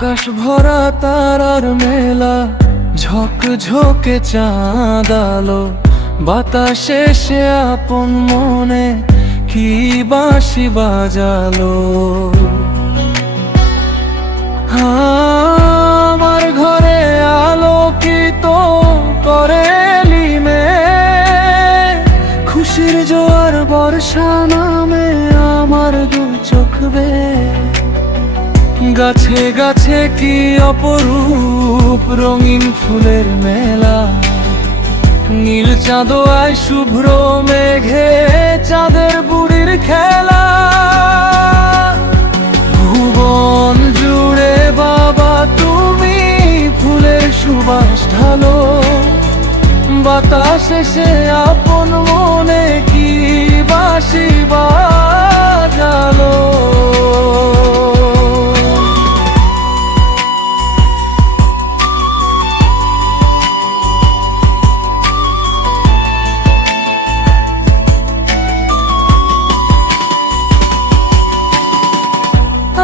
আকাশ ভরা তারার মেলা, ঝকঝকে চাঁদ আলো, বাতাসে সে আপন মনে কি বাঁশি বাজালো। আমার ঘরে আলোকিত করে লিমে, খুশির জোয়ার বর্ষা নামে আমার দু চোখ বেয়ে। গাছে গাছে কি অপরূপ রঙিন ফুলের মেলা, নীল চাঁদোয়ায় শুভ্র মেঘে চাঁদের বুড়ির খেলা। ভুবন জুড়ে বাবা তুমি ফুলের সুবাস ঢালো, বাতাসে সে আপন মনে কি বাঁশি বাজালো।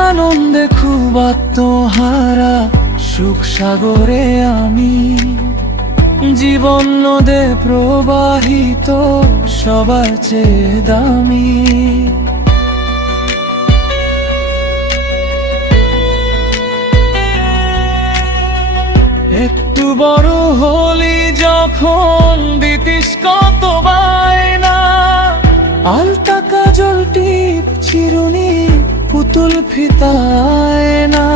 আনন্দে খুব আত্মহারা সুখ সাগরে আমি, জীবন নদে প্রবাহিত সবার চেয়ে দামি। একটু বড় হলি যখন দিতিস কত বায়না, আলতা কাজল টিপ চিরুনি পুতুল ফিতায় না।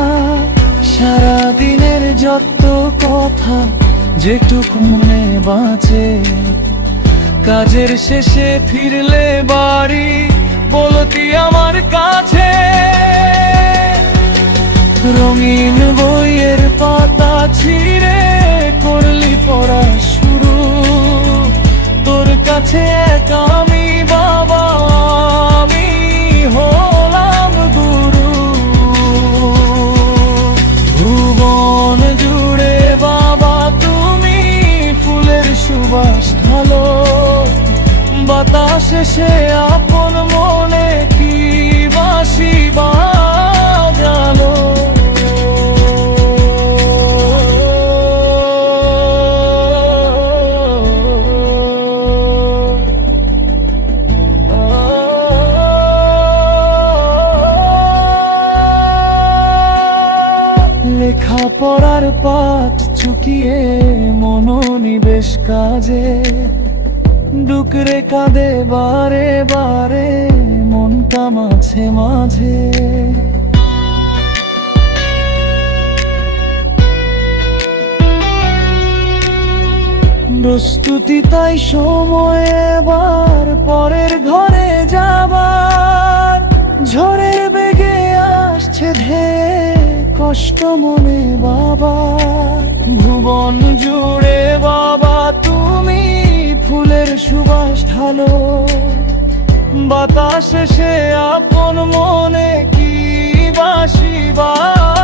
সারাদিনের যত কথা যেটুক মনে বাঁচে, কাজের শেষে ফিরলে বাড়ি বলতি আমার কাছে। রঙিন বইয়ের পাতা ছিঁড়ে করলি পড়া শুরু, তোর কাছে এক আমি বাবা, আমি হলাম গুরু। ভুবন জুড়ে বাবা তুমি ফুলের সুবাস ঢালো, বাতাসে সে আপন মনে কি বাঁশি বাজালো। লেখাপড়ার পাঠ চুকিয়ে মনোনিবেশ কাজে, ডুকরে কাঁদে বারে বারে মনটা মাঝে মাঝে। প্রস্তুতি তাই সময় এবার পরের ঘরে যাবার, ঝড়ের বেগে আসছে ধেয়ে কষ্ট মনে বাবা। ভুবন জুড়ে বাবা তুমি ফুলের সুবাস ঢালো, বাতাসে সে আপন মনে কি বাঁশি বাজালো।